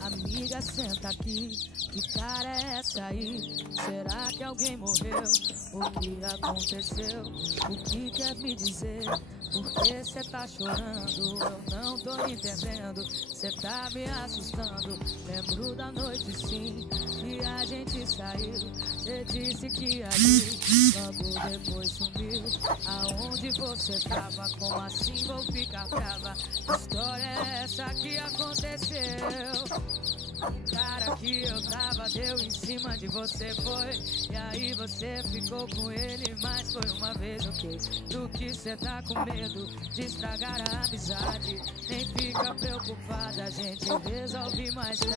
Amiga, senta aqui, que cara é essa aí? Será que alguém morreu? O que aconteceu? O que quer me dizer? Por que cê tá chorando? Eu não tô entendendo. Cê tá me assustando. Lembro da noite sim, que a gente saiu. Cê disse que ia vir, logo depois sumiu. Aonde você tava? Como assim vou ficar brava? Que história é essa que aconteceu? Cara que eu tava deu em cima de você, foi. E aí você ficou com ele, mas foi uma vez, ok? Do que cê tá com medo de estragar a amizade? Nem fica preocupada, a gente resolve mais tarde.